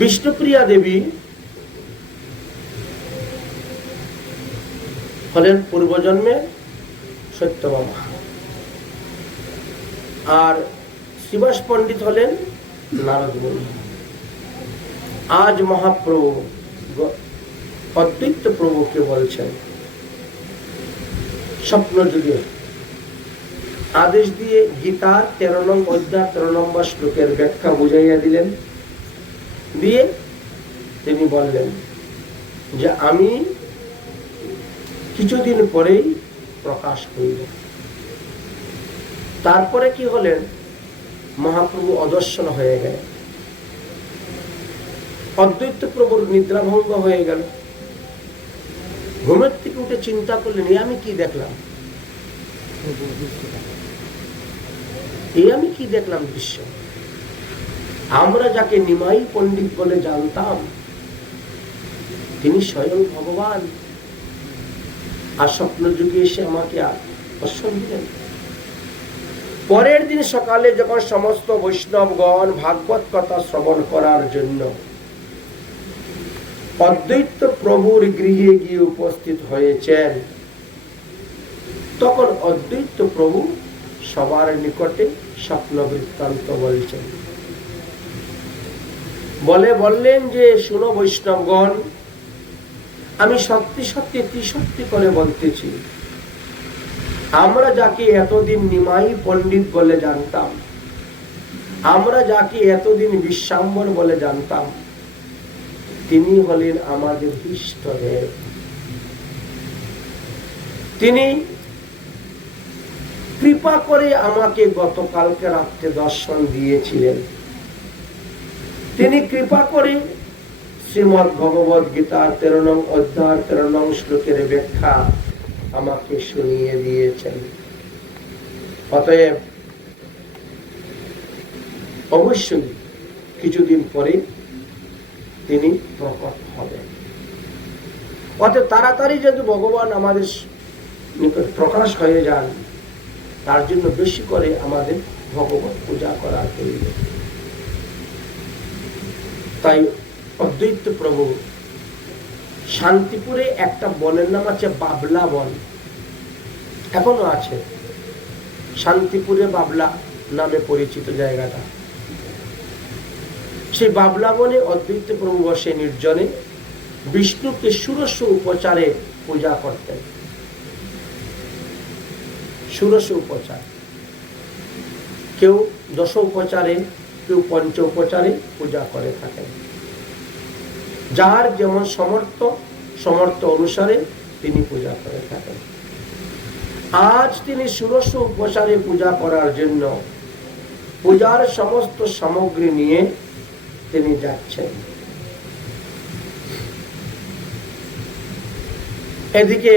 বিষ্ণুপ্রিয়া দেবী হলেন পূর্বজন্মে সত্যভামা, আর শ্রীবাস পণ্ডিত হলেন নারদ মুনি। আজ মহাপ্রভু অদ্বৈত প্রভুকে বলছেন স্বপ্ন যুগে আদেশ দিয়ে গীতার 13 নং অধ্যায় 13 নম্বর শ্লোকের ব্যাখ্যা বুঝাইয়া দিলেন। দিয়ে তিনি বললেন যে আমি কিছুদিন পরেই প্রকাশ হইব। তারপরে কি হলেন, মহাপ্রভু অদর্শন হয়ে গেলেন। অদ্বৈত প্রভুর নিদ্রাভঙ্গ হয়ে গেল। ঘুমের থেকে উঠে চিন্তা করলেন, আমি কি দেখলাম, আমি কি দেখলাম দৃশ্য। আমরা যাকে নিমাই পণ্ডিত বলে জানতাম, তিনি স্বয়ং ভগবান, আর স্বপ্ন যুগে এসে আমাকে দর্শন দিলেন। পরের দিন সকালে যখন সমস্ত বৈষ্ণবগণ ভাগবত কথা শ্রবণ করার জন্য অদ্বৈত প্রভুর গৃহে গিয়ে উপস্থিত হয়েছেন, তখন অদ্বৈত প্রভু সবার নিকটে স্বপ্ন বৃত্তান্ত বলছেন। বললেন যে শুনো বৈষ্ণবগণ, আমি সত্যি সত্যি ত্রিসত্যি করে বলতেছি, আমরা যাকে এতদিন নিমাই পণ্ডিত বলে জানতাম, আমরা যাকে এতদিন বিশ্বাম্বর বলে জানতাম, তিনি হলেন আমাদের ইষ্টদেব। তিনি কৃপা করে আমাকে গতকালকে রাত্রে দর্শন দিয়েছিলেন। তিনি কৃপা করে শ্রীমদ্ ভগবদ গীতার 13 নং অধ্যায় 13 নং শ্লোকের ব্যাখ্যা আমাকে শুনিয়ে দিয়েছেন। অতএব অবশ্যই কিছুদিন পরে তিনি প্রকট হবেন। অতএব তাড়াতাড়ি যদি ভগবান আমাদের নিকট প্রকাশ হয়ে যান, তার জন্য বেশি করে আমাদের ভগবত পূজা করা প্রয়োজন। তাই অদ্বৈত প্রভু শান্তিপুরে একটা বনের নাম আছে বাবলা বন, এখনো আছে। শান্তিপুরে বাবলা নামে পরিচিত জায়গাটা। সেই বাবলা বনে অদ্বৈত প্রভু বসে নির্জনে বিষ্ণুকে ষোড়শ উপচারে পূজা করতেন। ষোড়শ উপচার, কেউ 10 উপচারে, কেউ 5 উপচারে পূজা করে থাকেন। যার যেমন সমর্থ অনুসারে তিনি পূজা করে থাকেন। আজ তিনি ষোড়শ উপচারে পূজা করার জন্য পূজার সমস্ত সামগ্রী নিয়ে তিনি যাচ্ছেন। এদিকে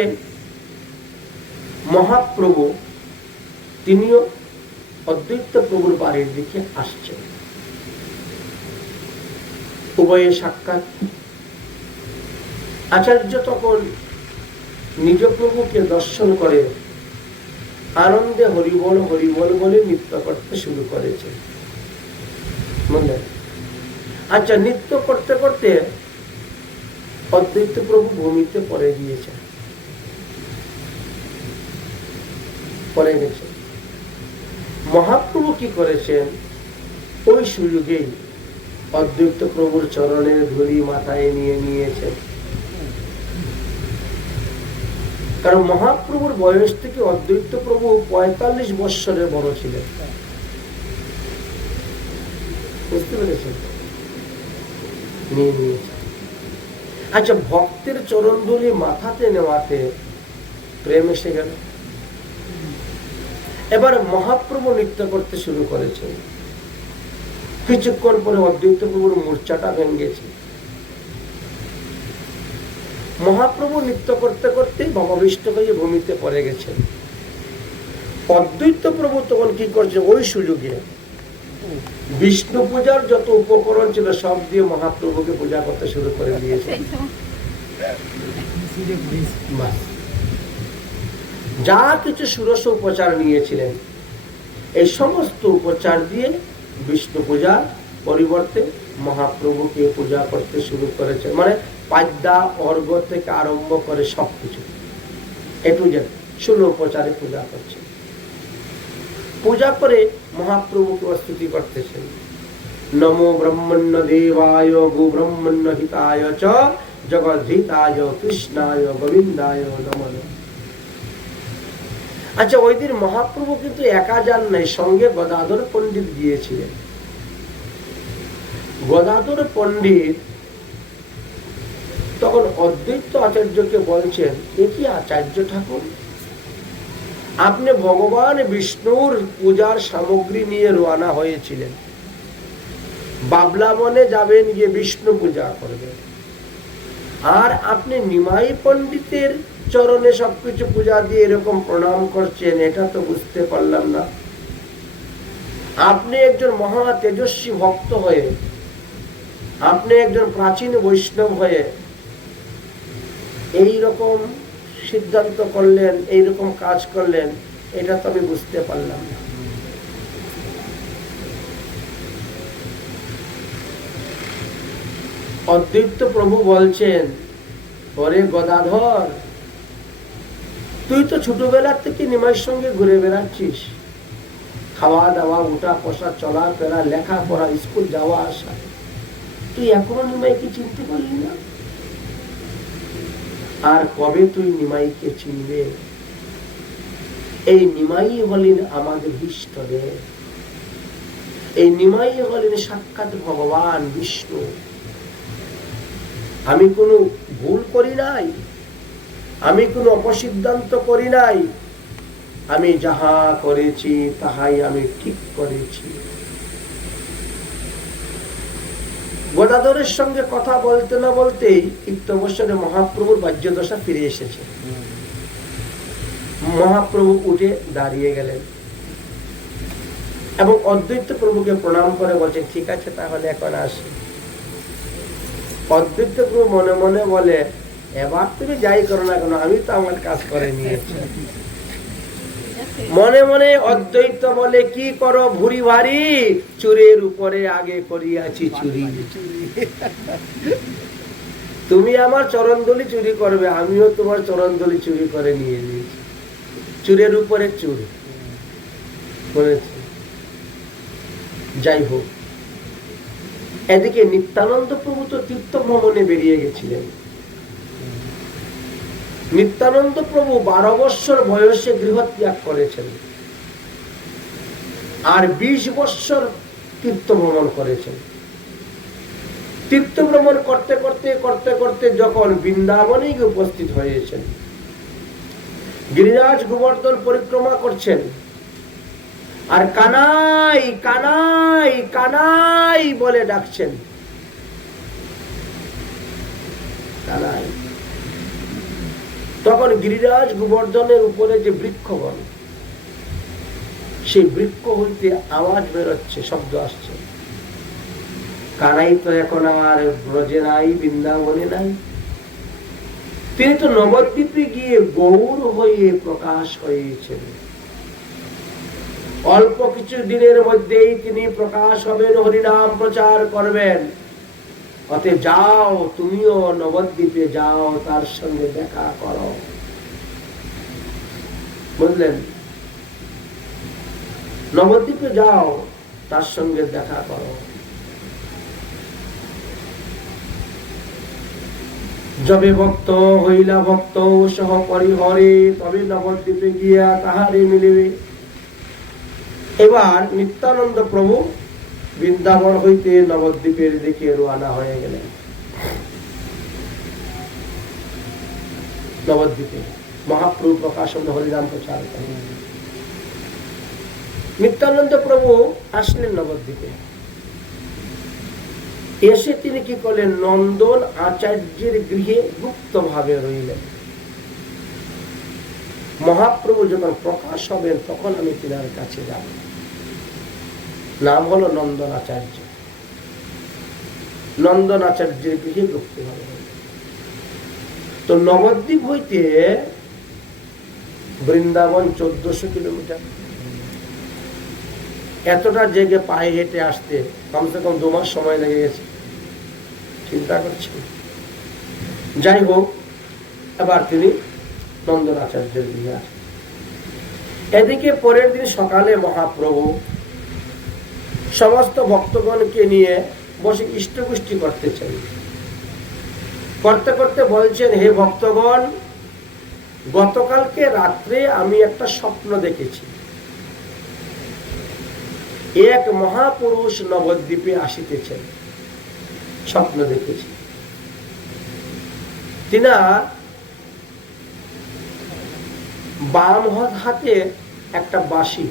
মহাপ্রভু তিনিও অদ্বৈত প্রভুর বাড়ির দিকে আসছেন। উভয়ে সাক্ষাৎ। আচার্য তখন নিজ প্রভুকে দর্শন করে আনন্দে হরিবল হরিবল বলে নৃত্য করতে শুরু করেছে। বুঝলেন? আচ্ছা, নৃত্য করতে করতে অদ্বৈত প্রভু ভূমিতে পড়ে গিয়েছে, পড়ে গেছে। মহাপ্রভু কি করেছেন, ওই সুযোগেই অদ্বৈত প্রভুর চরণের ধুলি মাথায় নিয়ে নিয়েছেন। কারণ মহাপ্রভুর বয়স থেকে অদ্বৈত প্রভু 45 বৎসরের বড় ছিলেন। বুঝতে পেরেছেন? নিয়ে নিয়েছেন। আচ্ছা, ভক্তের চরণ ধুলি মাথাতে নেওয়াতে প্রেম এসে গেল। এবার মহাপ্রভু নৃত্য করতে শুরু করেছেন। কিছুক্ষণ পরে অদ্বৈত প্রভুর মূর্ছাটা ভেঙেছে। মহাপ্রভু নৃত্য করতে করতে ভববিষ্ট হয়ে ভূমিতে পড়ে গেছেন। অদ্বৈত প্রভু তখন কি করছে, ওই সুযোগে বিষ্ণু পূজার যত উপকরণ ছিল সব দিয়ে মহাপ্রভুকে পূজা করতে শুরু করে দিয়েছে। যা কিছু ষোড়শ উপচার নিয়েছিলেন, এই সমস্ত উপচার দিয়ে বিষ্ণু পূজা পরিবর্তে মহাপ্রভুকে পূজা করতে শুরু করেছে। মানে পাদ্যা অর্ঘ্য থেকে আরম্ভ করে সবকিছু একটু যে ষোলো প্রচারে পূজা করছে। পূজা করে মহাপ্রভুকে স্তুতি করতেছেন, নমো ব্রহ্মণ্য দেবায় গো ব্রহ্মণ্য হিতায় চ জগদ্ধিতায় কৃষ্ণায় গোবিন্দায় নমঃ। আচ্ছা, ওই দিন মহাপ্রভু কিন্তু একা যান নাই, সঙ্গে গদাধর পণ্ডিত গিয়েছিলেন। গদাধর পণ্ডিত তখন অদ্বৈত আচার্যকে বলছেন, এ কি আচার্য ঠাকুর, আপনি ভগবান বিষ্ণুর পূজার সামগ্রী নিয়ে রওনা হয়েছিলেন, বাবলা বনে যাবেন, গিয়ে বিষ্ণু পূজা করবেন, আর আপনি নিমাই পণ্ডিতের চরণে সবকিছু পূজা দিয়ে এরকম প্রণাম করছেন, এটা তো বুঝতে পারলাম না। আপনি একজন মহা তেজস্বী ভক্ত হয়ে, আপনি একজন প্রাচীন বৈষ্ণব হয়ে এই রকম সিদ্ধান্ত করলেন, এইরকম কাজ করলেন, এটা তো আমি বুঝতে পারলাম না। অদ্বৈত প্রভু বলছেন, ওরে গদাধর, তুই তো ছোটবেলার থেকে নিমাইয়ের সঙ্গে ঘুরে বেড়াচ্ছিস, খাওয়া দাওয়া, উঠা বসা, চলা ফেরা, লেখাপড়া, স্কুল যাওয়া আসা, তুই এখনো নিমাইকে চিনতে পারলি না? আর কবে তুই নিমাইকে চিনবে? এই নিমাই হলেন আমাদের ইষ্টদেব, এই নিমাই হলেন সাক্ষাৎ ভগবান বিষ্ণু। আমি কোনো ভুল করি নাই, আমি কোনো অপসিদ্ধান্ত করি নাই, আমি যাহা করেছি তাহাই আমি ঠিক করেছি। গদাধরের সঙ্গে কথা বলতে না বলতেই ইত্যবসরে মহাপ্রভুর বাহ্যদশা ফিরে এসেছে। মহাপ্রভু উঠে দাঁড়িয়ে গেলেন এবং অদ্বৈত প্রভুকে প্রণাম করে বলছেন, ঠিক আছে তাহলে এখন আসি। অদ্বৈত প্রভু মনে মনে বলে, এবার তুমি যাই করো না কেন, আমি তো আমার কাজ করে নিয়েছি। মনে মনে অদ্বৈত বলে, কি করো ভুরি ভারী, চুরের উপরে আগে করিয়াছি চুরি। তুমি আমার চরণদলি চুরি করবে, আমিও তোমার চরণদলি চুরি করে নিয়ে নিয়েছি। চুরের উপরে চুর করেছি। যাই হোক, এদিকে নিত্যানন্দ প্রভু তো তীর্থ ভ্রমণে বেরিয়ে গেছিলেন। নিত্যানন্দ প্রভু 12 বৎসর বয়সে গৃহত্যাগ করেছেন আর 20 বৎসর তীর্থ ভ্রমণ করেছেন। তীর্থ ভ্রমণ করতে করতে করতে করতে যখন বৃন্দাবনে গিয়ে উপস্থিত হয়েছেন, গিরিরাজ গোবর্ধন পরিক্রমা করছেন আর কানাই কানাই কানাই বলে ডাকছেন। কানাই। তখন গিরিরাজ গোবর্ধনের উপরে যে বৃক্ষগণ, সেই বৃক্ষ হইতে আওয়াজ বেরোচ্ছে, শব্দ আসছে। কানাই তো এখন আর ব্রজে নাই, বৃন্দাবনে নাই, তিনি তো নবদ্বীপে গিয়ে গৌর হয়ে প্রকাশ হয়েছেন। অল্প কিছু দিনের মধ্যেই তিনি প্রকাশ হবেন, হরিনাম প্রচার করবেন। অতএব যাও, তুমিও নবদ্বীপে যাও, তার সঙ্গে দেখা করো। বুঝলেন? নবদ্বীপে যাও, তার সঙ্গে দেখা করো। যবে ভক্ত হইলা ভক্ত সহ পরিহরে, তবে নবদ্বীপে গিয়া তাহারে মিলিবে। এবার নিত্যানন্দ প্রভু বৃন্দাবন হইতে নবদ্বীপের দিকে রওনা হয়ে গেলেন। নবদ্বীপে মহাপ্রভু প্রকাশন হরিনাম প্রচার করেন। নিত্যানন্দ প্রভু আসলেন নবদ্বীপে। এসে তিনি কি করলেন, নন্দন আচার্যের গৃহে গুপ্ত ভাবে রইলেন। মহাপ্রভু যখন প্রকাশ হবেন তখন আমি তিনার কাছে যাব। নাম হলো নন্দন আচার্য। নন্দন আচার্যের গৃহে গুপ্ত ভাবে। তো নবদ্বীপ হইতে বৃন্দাবন 1400 কিলোমিটার। এতটা জেগে পায়ে হেঁটে আসতে কমসে কম 2 মাস সময় লেগে গেছে। চিন্তা করছেন। যাই হোক, এবার তিনি নন্দন আচার্যের গৃহে আসেন। এদিকে পরের দিন সকালে মহাপ্রভু সমস্ত ভক্তগণকে নিয়ে বসে ইষ্টপুষ্টি করতেছেন। করতে করতে বলছেন, হে ভক্তগণ, গতকালকে রাত্রে আমি একটা স্বপ্ন দেখেছি। এক মহাপুরুষ নবদ্বীপে আসিতেছেন, স্বপ্ন দেখেছি। তিনা বাম হাতে একটা বাঁশি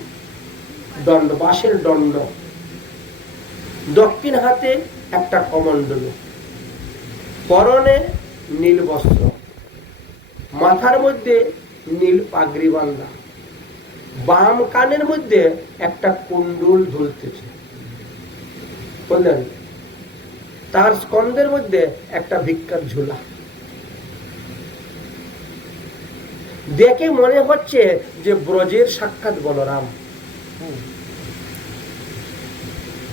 দণ্ড, বাঁশের দণ্ড, দক্ষিণ হাতে একটা কমণ্ডল, পরনে নীল বস্ত্র, মাথার মধ্যে নীল পাগড়ি বাঁধা, বাম কানের মধ্যে একটা কুণ্ডুল ঝুলতেছে, বললেন। তার স্কন্ধের মধ্যে একটা ভিক্ষার ঝুলা। দেখে মনে হচ্ছে যে ব্রজের সাক্ষাৎ বলরাম।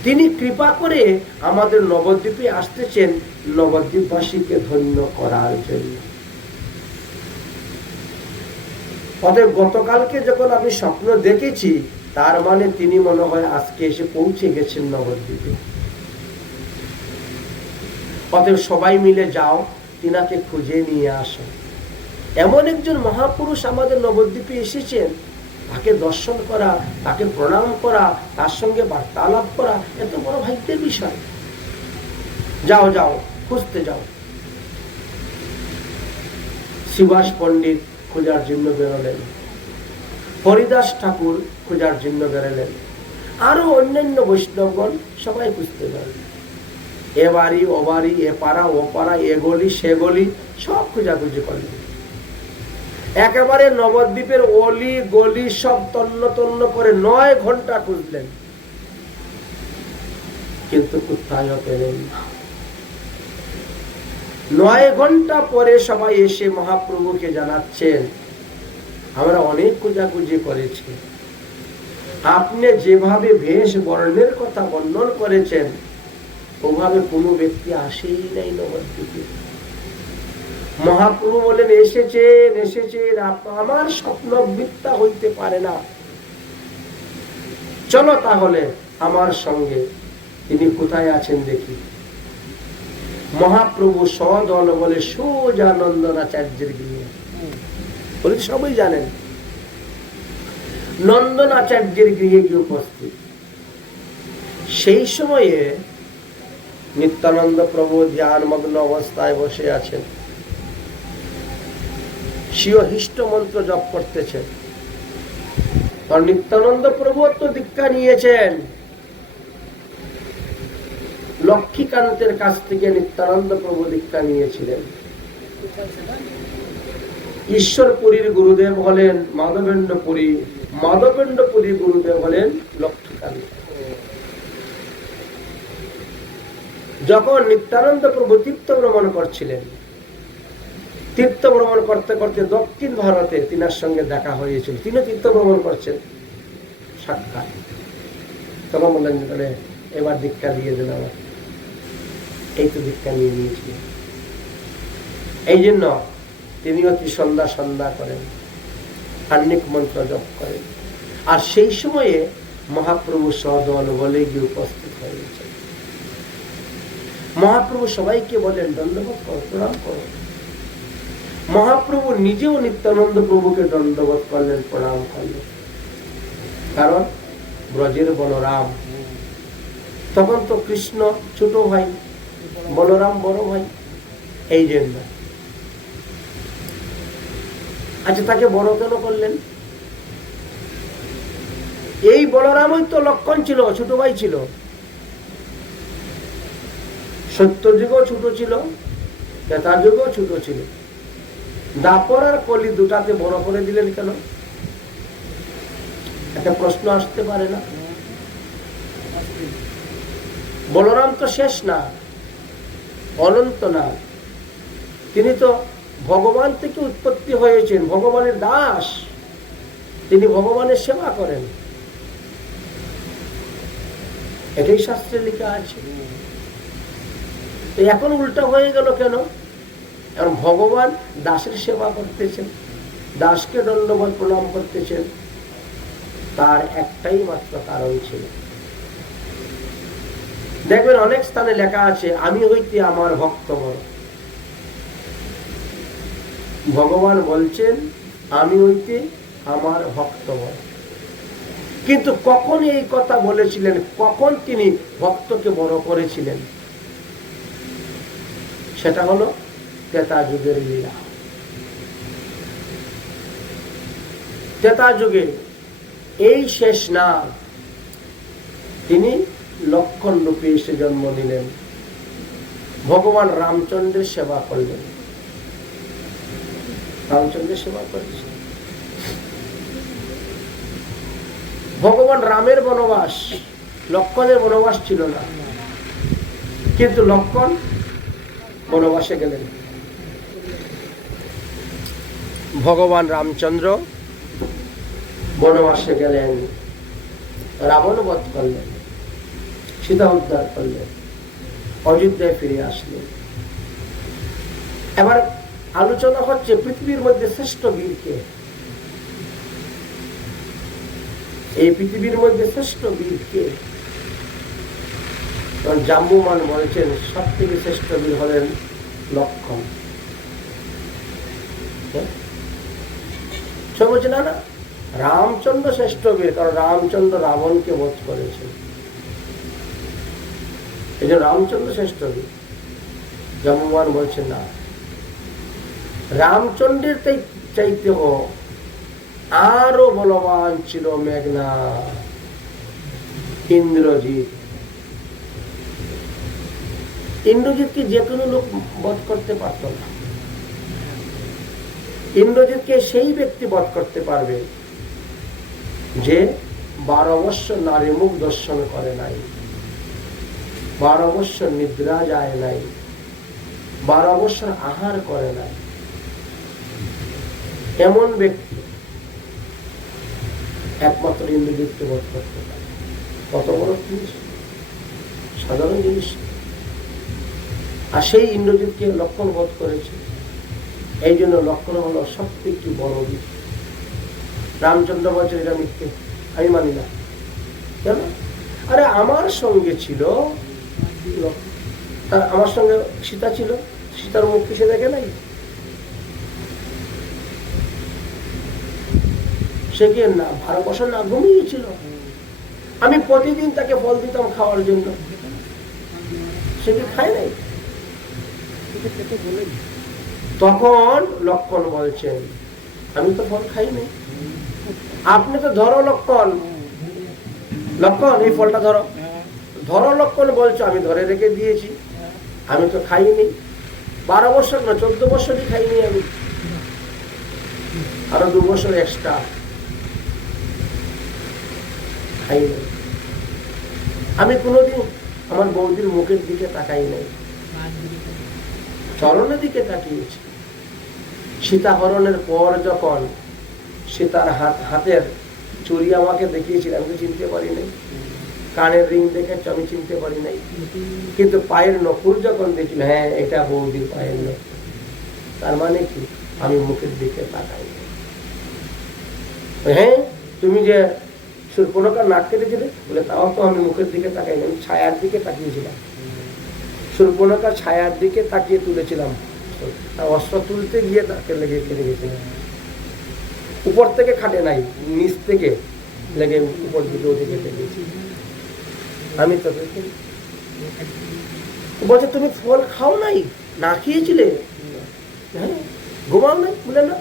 তিনি কৃপা করে আমাদের নবদ্বীপে আসতেছেন নবদ্বীপবাসীকে ধন্য করার জন্য। অতএব গতকালকে যখন আমি স্বপ্ন দেখেছি, তার মানে তিনি মনে হয় আজকে এসে পৌঁছে গেছেন নবদ্বীপে। অতএব সবাই মিলে যাও, তিনাকে খুঁজে নিয়ে আসো। এমন একজন মহাপুরুষ আমাদের নবদ্বীপে এসেছেন, তাকে দর্শন করা, তাকে প্রণাম করা, তার সঙ্গে বার্তালাপ করা এত বড় ভাগ্যের বিষয়। যাও যাও, খুঁজতে যাও। শিবাস পণ্ডিত খোঁজার জন্য বেরোলেন, হরিদাস ঠাকুর খোঁজার জন্য বেরোলেন, আরো অন্যান্য বৈষ্ণবগণ সবাই খুঁজতে বেরোলেন। এ বাড়ি ও বাড়ি, এ পাড়া ও পাড়া, এ গলি সে গলি, সব খোঁজাখুঁজি করলেন। একেবারে নবদ্বীপের অলি গলি সব তন্ন তন্ন করে 9 ঘন্টা খুঁজলেন, কিন্তু কোথাও পেলেন না। 9 ঘন্টা পরে সবাই এসে মহাপ্রভুকে জানাচ্ছেন, আমরা অনেক খোঁজাখুঁজি করেছি, আপনি যেভাবে বেশ বর্ণের কথা বর্ণন করেছেন ওভাবে কোনো ব্যক্তি আসেই নাই নবদ্বীপে। মহাপ্রভু বলেন, এসেছেন এসেছেন, আমার স্বপ্ন মিথ্যা হইতে পারে না, চলো তাহলে আমার সঙ্গে। তিনি কোথায় আছেন দেখি। মহাপ্রভু সদল বলে সোজা নন্দনাচার্যের গৃহে, বলে সবাই জানেন, নন্দনাচার্যের গৃহে গিয়ে উপস্থিত। সেই সময়ে নিত্যানন্দ প্রভু ধ্যানমগ্ন অবস্থায় বসে আছেন, স্বীয় হিষ্ট মন্ত্র জপ করতেছেন। আর নিত্যানন্দ প্রভু তো দীক্ষা নিয়েছেন, লক্ষ্মীকান্তের কাছ থেকে নিত্যানন্দ প্রভু দীক্ষা নিয়েছিলেন। ঈশ্বরপুরীর গুরুদেব হলেন মাধবেন্দ্রপুরী, মাধবেন্দ্রপুরী গুরুদেব হলেন লক্ষ্মীকান্ত। যখন নিত্যানন্দ প্রভু তীর্থ ভ্রমণ করছিলেন, তীর্থ ভ্রমণ করতে করতে দক্ষিণ ভারতে তিনার সঙ্গে দেখা হয়েছিল। তিনি তীর্থ ভ্রমণ করছেন, সাক্ষাৎ। তখন বললেন, এবার দীক্ষা দিয়ে দেন আমার। এই তো দীক্ষা নিয়ে নিয়েছিলেন। এই জন্য তিনি অতি সন্ধ্যা সন্ধ্যা করেন, আহ্নিক মন্ত্র জপ করেন। আর সেই সময়ে মহাপ্রভু সদল বলে গিয়ে উপস্থিত হয়েছেন। মহাপ্রভু সবাইকে বলেন, দণ্ডবোধ করো, প্রণাম করো। মহাপ্রভু নিজেও নিত্যানন্দ প্রভুকে দণ্ডবোধ করলেন, প্রণাম করলেন। কারণ ব্রজের বলরাম, তখন তো কৃষ্ণ ছোট ভাই, বলরাম বড় ভাই, এই জন্য। আচ্ছা, তাকে বড় কেন করলেন? এই বলরামই তো লক্ষণ ছিল, ছোট ভাই ছিল। সত্যযুগও ছোট ছিল, ত্রেতা যুগও ছোট ছিল। দাপর আর কলি দুটাতে বড় করে দিলেন কেন? একটা প্রশ্ন আসতে পারে না? বলরাম তো শেষ না, অনন্ত না। তিনি তো ভগবান থেকে উৎপত্তি হয়েছেন, ভগবানের দাস। তিনি ভগবানের সেবা করেন। এটাই শাস্ত্রে লেখা আছে। এখন উল্টা হয়ে গেল কেন? এখন ভগবান দাসের সেবা করতেছেন, দাসকে দণ্ডবত প্রণাম করতেছেন। তার একটাই মাত্র কারণ ছিল, দেখবেন অনেক স্থানে লেখা আছে, আমি হইতে আমার ভক্ত বড়। ভগবান বলছেন আমি হইতে আমার ভক্ত বড়। কিন্তু কখন এই কথা বলেছিলেন, কখন তিনি ভক্তকে বড় করেছিলেন? সেটা হলো ত্রেতা যুগের লীলা। ত্রেতা যুগে এই শেষ নাগ তিনি লক্ষণ রূপে এসে জন্ম নিলেন, ভগবান রামচন্দ্রের সেবা করলেন, রামচন্দ্রের সেবা করেছেন। ভগবান রামের বনবাস, লক্ষণের বনবাস ছিল না, কিন্তু লক্ষণ বনবাসে গেলেন। ভগবান রামচন্দ্র বনবাসে গেলেন, রাবণ বধ করলেন, সীতা উদ্ধার করলেন, অযোধ্যায় ফিরে আসলেন। এবার আলোচনা হচ্ছে পৃথিবীর মধ্যে শ্রেষ্ঠ বীর কে? এই পৃথিবীর মধ্যে শ্রেষ্ঠ বীর কে? জাম্বুমান বলছেন সব থেকে শ্রেষ্ঠ বীর হলেন লক্ষণ। সব বলছে না, রামচন্দ্র শ্রেষ্ঠ বীর, কারণ রামচন্দ্র রাবণকে বধ করেছেন, এই জন্য রামচন্দ্র শ্রেষ্ঠ বীর। জাম্বুমান বলছেন না, রামচন্দ্রের চাইতে আরো বলবান ছিল মেঘনাদ, ইন্দ্রজিৎ। ইন্দ্রজিৎকে যে কোনো লোক বধ করতে পারত না, ইন্দ্রজিৎকে সেই ব্যক্তি বধ করতে পারবে যে 12 বৎসর নারী মুখ দর্শন করে নাই, 12 বৎসর নিদ্রা যায় নাই, 12 বৎসর আহার করে নাই। এমন ব্যক্তি একমাত্র ইন্দ্রজিৎকে বধ করতে পারে। কত বড় জিনিস, সাধারণ জিনিস। আর সেই ইন্দ্রজিৎকে লক্ষণ বধ করেছে, এই জন্য লক্ষণ হলো সব থেকে বড় বীর। রামচন্দ্র বলছে এটা মিথ্যে, আমি মানি না। কেন? আরে আমার সঙ্গে ছিল, আমার সঙ্গে সীতা ছিল, সীতার মুখ সে দেখে নাই? সে কি না 12 বছর না ঘুমিয়েছিল? আমি প্রতিদিন তাকে ফল দিতাম খাওয়ার জন্য, সে কি খায় নাই? তখন লক্ষণ বলছেন আমি তো ফল খাই নাই। আপনি তো ধরো লক্ষণ, লক্ষণ এই ফলটা ধরো, ধরো লক্ষণ বলছো, আমি ধরে রেখে দিয়েছি, আমি তো খাইনি। 12 বছর না 14 বছরই খাইনি আমি, আরো 2 বছর এক্সট্রা খাইনি। আমি কোনোদিন আমার বৌদির মুখের দিকে তাকাই নাই, চরণের দিকে তাকিয়েছি। সীতা হরণের পর যখন সীতার হাতের চুড়ি আমাকে দেখিয়েছিল, আমি তো চিনতে পারি নাই। কানের রিং দেখেছ, আমি চিনতে পারি নাই। কিন্তু পায়ের নখুর যখন দেখি, হ্যাঁ এটা বৌদির পায়ের নখুর, তার মানে কি আমি মুখের দিকে তাকাই নাই। হ্যাঁ তুমি যে শূর্পণখার নাক কেটেছিলে বলে, তাও তো আমি মুখের দিকে তাকাই নাই, আমি ছায়ার দিকে তাকিয়েছিলাম। শূর্পণখার ছায়ার দিকে তাকিয়ে তুলেছিলাম, অস্ত্র তুলতে গিয়ে তাকে লেগে কেটে গেছিলাম। উপর থেকে খাটে নাই, নিচ থেকে লেগে উপর দিকে ওদিকে কেটে গেছি। আমি তো বলছে তুমি ফল খাও নাই, না খেয়েছিলে? হ্যাঁ, ঘুমাও নাই? বলে না,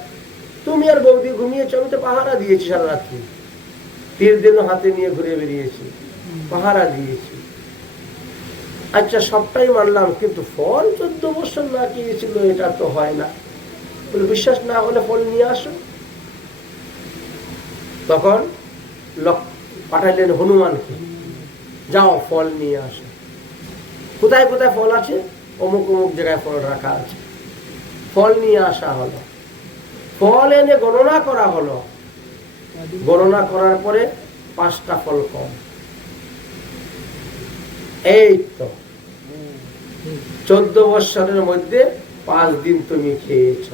তুমি আর বৌদি ঘুমিয়েছ, আমি তো পাহারা দিয়েছি সারা রাত্রি, তীর দিন হাতে নিয়ে ঘুরে বেরিয়েছি, পাহারা দিয়েছি। আচ্ছা সবটাই মানলাম, কিন্তু ফল 14 বছর না খেয়েছিল, এটা তো হয় না। বলে বিশ্বাস না হলে ফল নিয়ে আসো। তখন পাঠাইলেন হনুমানকে, যাও ফল নিয়ে আসো। কোথায় কোথায় ফল আছে? অমুক অমুক জায়গায় ফল রাখা আছে। ফল নিয়ে আসা হলো, ফল এনে গণনা করা হলো। গণনা করার পরে 5টা ফল কম। এই তো 14 বৎসরের মধ্যে 5 দিন তুমি খেয়েছ,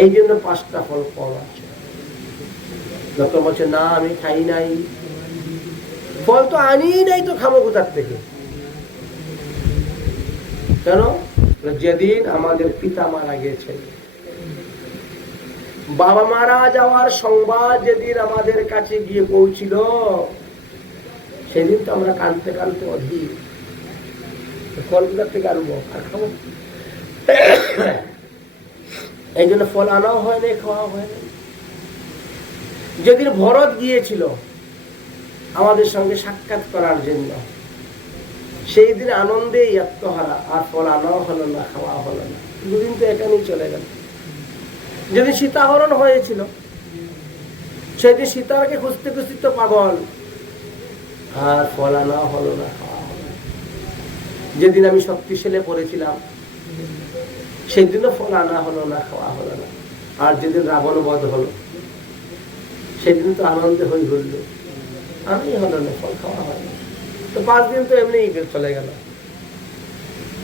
এই জন্য 5টা ফল কম আছে। লোক বলছে না আমি খাই নাই, ফল তো আনি নাই, তো খাবো কোথার থেকে? কেন? যেদিন আমাদের পিতা মারা গেছেন, বাবা মারা যাওয়ার সংবাদ যেদিন আমাদের কাছে গিয়ে পৌঁছিল, সেদিন তো আমরা কাঁদতে কাঁদতে অধীর, ফল কোথার থেকে আনবো আর খাবো? এই জন্য ফল আনাও হয় না, খাওয়া হয় না। যেদিন ভরত গিয়েছিল আমাদের সঙ্গে সাক্ষাৎ করার জন্য, সেই দিন আনন্দে আত্মহারা, আর ফল আনাও হলো না, খাওয়া হলো না, 2 দিন তো এখানেই চলে গেল। যেদিন সীতাহরণ হয়েছিল, সেদিন সীতাকে খুঁজতে খুঁজতে তো পাগল, আর ফল আনাও হলো না, খাওয়া হলো না। যেদিন আমি শক্তিশালী পড়েছিলাম, সেদিনও ফল আনা হলো না, খাওয়া হলো না। আর যেদিন রাবণ বধ হলো, সেদিন তো আনন্দে হই হইল, আমি হলো না, ফল খাওয়া হয় না। তো 5 দিন তো এমনি চলে গেল।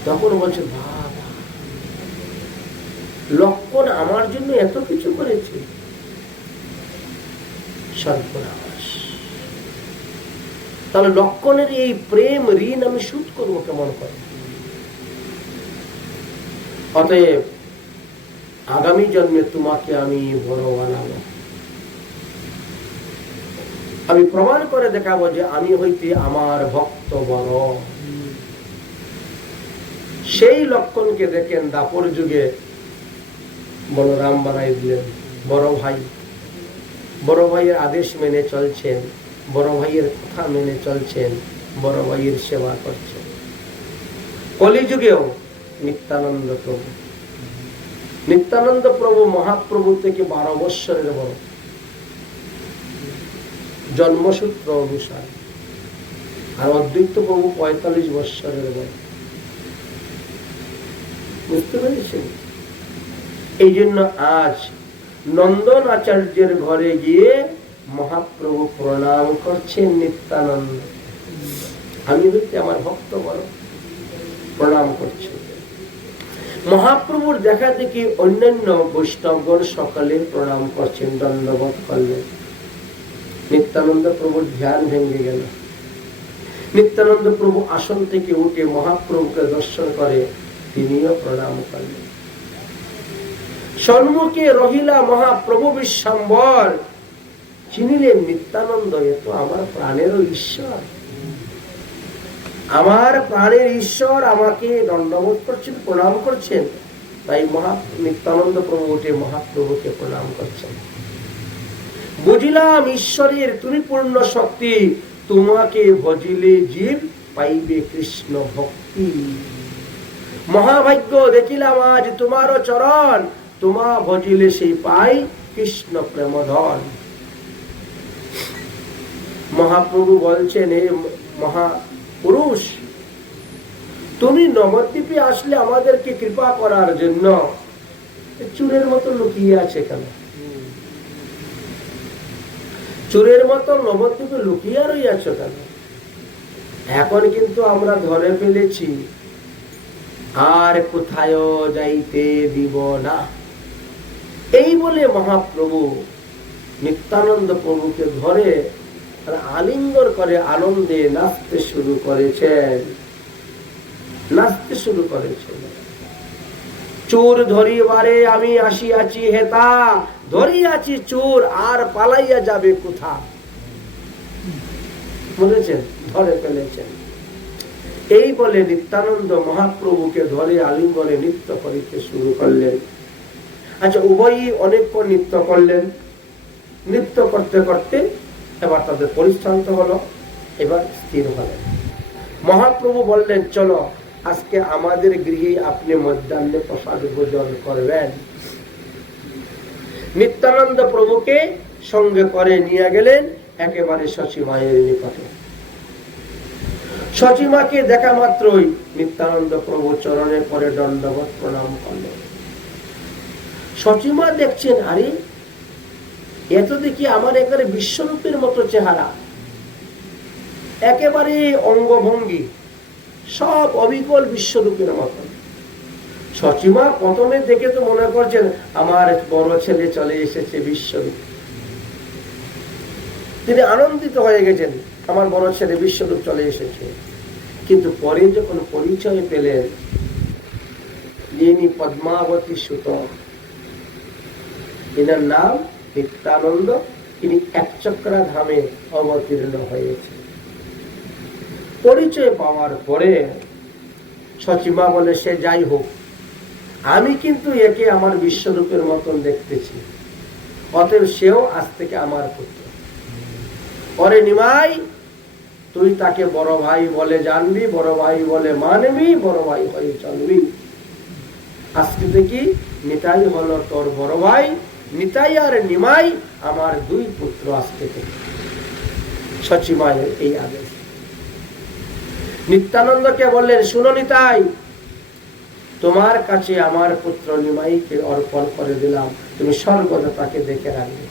তখন বলছে বাবা, লক্ষণ আমার জন্য এত কিছু করেছে, সর্বনাশ। তাহলে লক্ষণের এই প্রেম ঋণ আমি শোধ করবো কেমন করে? অতএব আগামী জন্মে তোমাকে আমি বড় বানাবো, আমি প্রমাণ করে দেখাবো যে আমি হইতে আমার ভক্ত বড়। সেই লক্ষণকে দেখেন দাপর যুগে বলরাম বানাই দিলেন বড় ভাই। বড় ভাইয়ের আদেশ মেনে চলছেন, বড় ভাইয়ের কথা মেনে চলছেন, বড় ভাইয়ের সেবা করছেন। কলিযুগেও নিত্যানন্দ প্রভু, নিত্যানন্দ প্রভু মহাপ্রভু থেকে 12 বৎসরের বড় জন্মসূত্র অনুসারে, আর অদ্বৈত প্রভু 45 বৎসরের বড়। বুঝতে পেরেছেন? এই জন্য আজ নন্দন আচার্যের ঘরে গিয়ে মহাপ্রভু প্রণাম করছেন নিত্যানন্দ, আমি হইতে আমার ভক্ত বড়, প্রণাম করছেন। মহাপ্রভুর দেখা দেখি অন্যান্য বৈষ্ণবগণ সকলে প্রণাম করছেন, দণ্ডবোধ করলেন। নিত্যানন্দ প্রভুর ধ্যান ভেঙে গেল। নিত্যানন্দ প্রভু আসন থেকে উঠে মহাপ্রভুকে দর্শন করে তিনিও প্রণাম করলেন। সম্মুখে রহিলা মহাপ্রভু বিশ্বম্বর, চিনিলেন নিত্যানন্দ, এ তো আমার প্রাণেরও ঈশ্বর, আমার প্রাণের ঈশ্বর আমাকে দণ্ডবোধ করছেন, প্রণাম করছেন। তাই নিত্যানন্দ প্রভু উঠে মহাপ্রভুকে প্রণাম করছেন। বুঝিলাম ঈশ্বরের তুমি পূর্ণ শক্তি, তোমাকে ভজিলে জীব পাইবে কৃষ্ণ ভক্তি। মহাভাগ্য দেখিলাম আজ তোমারও চরণ, তোমা ভজিলে সেই পাই কৃষ্ণ প্রেমধন। মহাপ্রভু বলছেন, হে মহাপুরুষ, তুমি নবদ্বীপে আসলে আমাদেরকে কৃপা করার জন্য চুরের মতো লুকিয়ে আছে কেন? চুরের মতো নবদ্বীপে লুকিয়ে রইয়াছ কেন? এখন কিন্তু আমরা ধরে ফেলেছি, আর কোথায় যাইতে দিব না। এই বলে মহাপ্রভু নিত্যানন্দ প্রভুকে ধরে আলিঙ্গন করে আনন্দে নাচতে শুরু করেছেন, নাচতে শুরু করেছেন। চোর ধরিবারে আমি আসিয়াছি হেতা, ধরিয়াছি চোর আর পালাইয়া যাবে কোথা। বলেছেন, ধরে ফেলেছেন। এই বলে নিত্যানন্দ মহাপ্রভুকে ধরে আলিঙ্গনে নৃত্য করিতে শুরু করলেন। আচ্ছা, উভয়ই অনেকক্ষণ নৃত্য করলেন। নৃত্য করতে করতে এবার তাদের পরিশ্রান্ত হলো, এবার স্থির হলেন। মহাপ্রভু বললেন, চলো আজকে আমাদের গৃহে আপনি মধ্যাহ্নে প্রসাদ ভোজন করবেন। নিত্যানন্দ প্রভুকে সঙ্গে করে নিয়ে গেলেন একেবারে শচী মায়ের নিকটে। শচী মাকে দেখা মাত্রই নিত্যানন্দ প্রভু চরণে পরে দণ্ডবৎ প্রণাম করলেন। শচী মা দেখছেন, আরে এত দেখি আমার একেবারে বিশ্বরূপের মতো চেহারা, একেবারে অঙ্গভঙ্গি সব অবিকল বিশ্বরূপের মতন। সচিমা প্রথমে দেখে তো মনে করছেন আমার বড় ছেলে চলে এসেছে বিশ্বরূপ। তিনি আনন্দিত হয়ে গেছেন, আমার বড় ছেলে বিশ্বরূপ চলে এসেছে। কিন্তু পরে যখন পরিচয় পেলেন ইনি পদ্মাবতী সুত, এনার নাম নিত্যানন্দ, ইনি একচক্রা ধামে অবতীর্ণ হয়েছে। পরিচয় পাওয়ার পরে সচিমা বলে সে যাই হোক, আমি কিন্তু একে আমার বিশ্বরূপের মতন দেখতেছি, অতএব সেও আজ থেকে আমার পুত্র। পরে নিমাই তুই তাকে বড় ভাই বলে জানবি, বড় ভাই বলে মানবি, বড় ভাই হয়ে চলবি। আজকে থেকে নিতাই হলো তোর বড় ভাই, নিতাই আর নিমাই আমার দুই পুত্র আজকে থেকে। সচিমায়ের এই আদেশ। নিত্যানন্দকে বললেন, শুনো নিতাই, তোমার কাছে আমার পুত্র নিমাইকে অর্পণ করে দিলাম, তুমি সর্বদা তাকে দেখে রাখবে।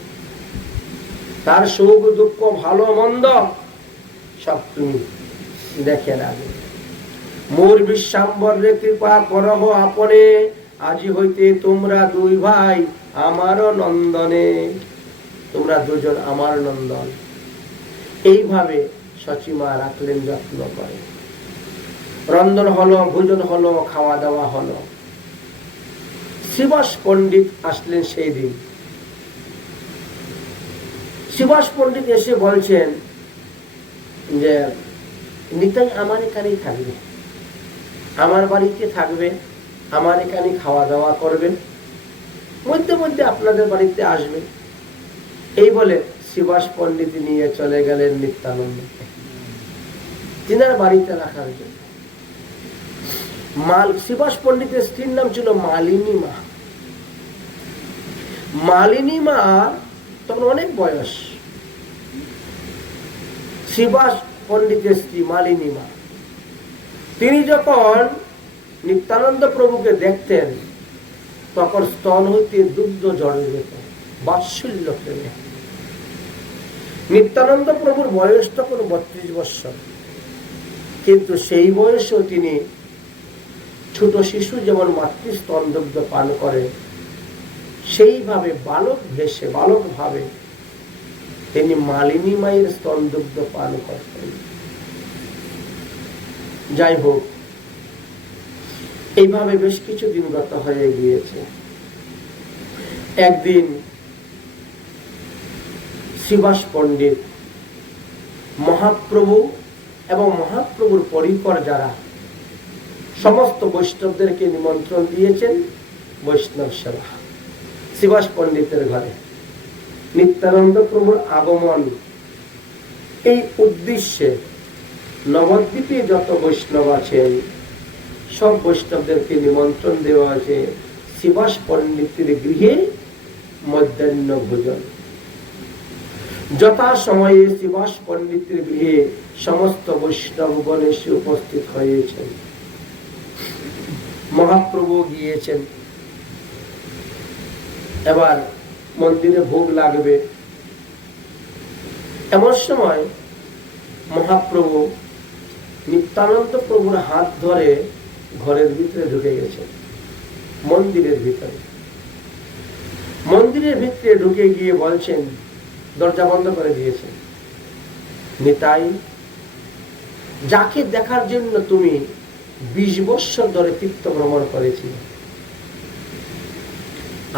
তার সুখ দুঃখ ভালো মন্দ সব তুমি দেখে রাখবে। মোর বিশ্বাম্বরে কৃপা করহ আপনে, আজি হইতে তোমরা দুই ভাই আমারও নন্দনে, তোমরা দুজন আমার নন্দন। এইভাবে সচিমা রাখলেন যত্ন করে। রন্ধন হলো, ভোজন হলো, খাওয়া দাওয়া হলো। শিবাস পণ্ডিত আসলেন সেই দিন। শিবাস পণ্ডিত এসে বলছেন যে নিতাই আমার এখানেই থাকবে, আমার বাড়িতে থাকবে, আমার এখানে খাওয়া দাওয়া করবে, মধ্যে মধ্যে আপনাদের বাড়িতে আসবে। এই বলে শিবাস পণ্ডিত নিয়ে চলে গেলেন নিত্যানন্দকে তিনার বাড়িতে রাখার জন্য। শিবাস পণ্ডিতের স্ত্রীর নাম ছিল মালিনী মা। মালিনী মা তখন অনেক বয়স। শিবাস পণ্ডিতের স্ত্রী মালিনী মা, তিনি যখন নিত্যানন্দ প্রভুকে দেখতেন তখন স্তন হইতে দুগ্ধ ঝরে যেত বাৎসল্য প্রেমে। নিত্যানন্দ প্রভুর বয়স তখন 32 বৎসর, কিন্তু সেই বয়সেও তিনি ছোট শিশু যেমন মাতৃস্তন দুগ্ধ পান করে সেইভাবে বালক ভেসে, বালক ভাবে তিনি মালিনী মায়ের স্তন দুগ্ধ পান করতেন। যাই হোক, এইভাবে বেশ কিছুদিন গত হয়ে গিয়েছে। একদিন শিবাস পণ্ডিত মহাপ্রভু এবং মহাপ্রভুর পরিকর যারা সমস্ত বৈষ্ণবদেরকে নিমন্ত্রণ দিয়েছেন বৈষ্ণব সেবা। শিবাস পণ্ডিতের ঘরে নিত্যানন্দ প্রভুর আগমন, এই উদ্দেশ্যে নবদ্বীপে যত বৈষ্ণব আছেন সব বৈষ্ণবদেরকে নিমন্ত্রণ দেওয়া আছে শিবাস পণ্ডিতের গৃহে মধ্যাহ্ন ভোজন। যথা সময়ে শিবাস পণ্ডিতের গৃহে সমস্ত বৈষ্ণবগণ এসে উপস্থিত হয়েছেন। মহাপ্রভু গিয়েছেন, এবার মন্দিরে ভোগ লাগবে। এমন সময় মহাপ্রভু নিত্যানন্দ প্রভুর হাত ধরে ঘরের ভিতরে ঢুকে গেছেন। মন্দিরের ভিতরে ঢুকে গিয়ে বলছেন, দরজা বন্ধ করে দিয়েছেন, নিতাই, যাকে দেখার জন্য তুমি 20 বৎসর ধরে তীর্থ ভ্রমণ করেছিলে,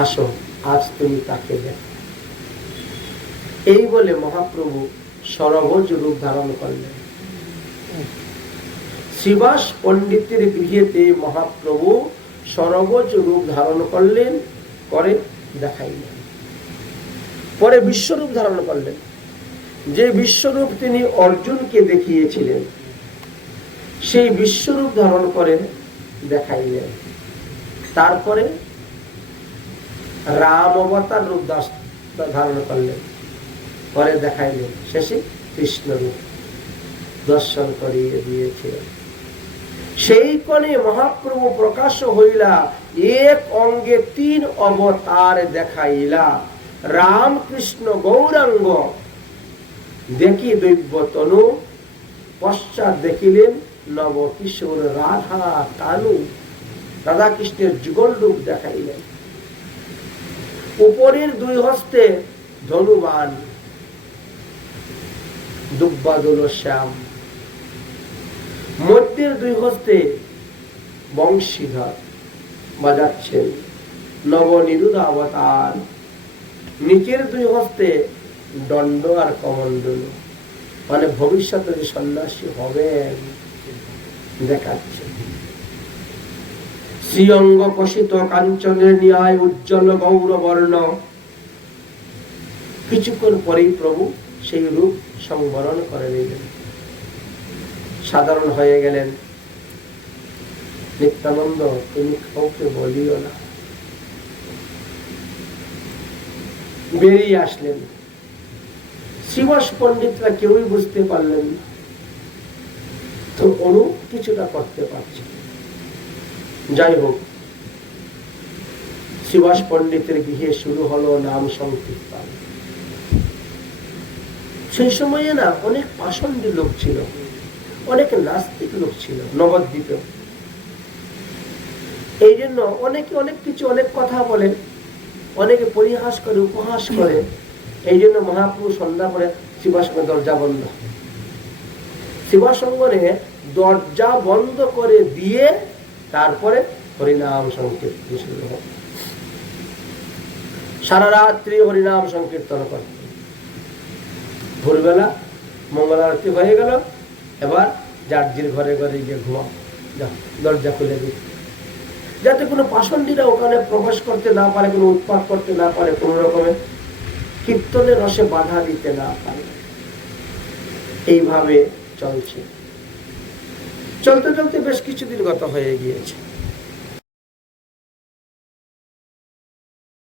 আসো আজ তুমি তাকে দেখো। এই বলে মহাপ্রভু সরভোজ রূপ ধারণ করলেন। শিবাস পণ্ডিতের গৃহেতে মহাপ্রভু সরভোজ রূপ ধারণ করলেন, করে দেখাইলেন। পরে বিশ্বরূপ ধারণ করলেন, যে বিশ্বরূপ তিনি অর্জুনকে দেখিয়েছিলেন সেই বিশ্বরূপ ধারণ করে দেখাইলেন। তারপরে রাম অবতার রূপ ধারণ করলেন, পরে দেখাইলেন। শেষে কৃষ্ণ রূপ দর্শন করিয়ে দিয়েছিলেন। সেই কোণে মহাপ্রভু প্রকাশ হইলা, এক অঙ্গে 3 অবতার দেখাইলা। রাম কৃষ্ণ গৌরাঙ্গ দেখি দৈব্য তনু, পশ্চাৎ দেখিলেন নব কিশোর রাধা কানু, রাধা কৃষ্ণের যুগল রূপ দেখাইলেন। উপরের দুই হস্তে ধনুবান, দুব্বাদল শ্যাম, মধ্যের দুই হস্তে বংশীধর বাজাচ্ছেন নবনিরুদ্ধ অবতার, নিচের দুই হস্তে দণ্ড আর কমণ্ডল, মানে ভবিষ্যতে যে সন্ন্যাসী হবেন দেখাচ্ছে। শ্রীঅঙ্গ কষিত কাঞ্চনের ন্যায় উজ্জ্বল গৌরবর্ণ। কিছুক্ষণ পরেই প্রভু সেই রূপ সংবরণ করে নিলেন, সাধারণ হয়ে গেলেন। নিত্যানন্দ, তুমি কাউকে বলিও না। বেরিয়ে আসলেন। শ্রীবাস পণ্ডিতরা কেউই বুঝতে পারলেন না, তো অনু কিছুটা করতে পারছে। যাই হোক, শ্রীবাস পণ্ডিতের গৃহে শুরু হলো নাম সংকীর্তন। সেই সময়ে না অনেক পাষণ্ডী লোক ছিল, অনেক নাস্তিক লোক ছিল নবদ্বীপে। এই জন্য অনেকে অনেক কিছু অনেক কথা বলে, অনেকে পরিহাস করে, উপহাস করে। এই জন্য মহাপ্রভু সন্ধ্যা করে শিবাসঙ্গে দরজা বন্ধ, শিবাসঙ্গনে দরজা বন্ধ করে দিয়ে তারপরে হরিনাম সংকীর্তন শুরু হবে। সারা রাত্রি হরিনাম সংকীর্তন করতে। ভোরবেলা মঙ্গল আরতি হয়ে গেল, এবার জার্জির ঘরে ঘরে গিয়ে ঘুমাও, দরজা খুলে দিই, যাতে কোনো পাষণ্ডীরা ওখানে প্রবেশ করতে না পারে, কোনো উৎপাত করতে না পারে, কোনো রকমের কীর্তনের রসে বাধা দিতে না পারে। এইভাবে চলছে। চলতে চলতে বেশ কিছুদিন গত হয়ে গিয়েছে।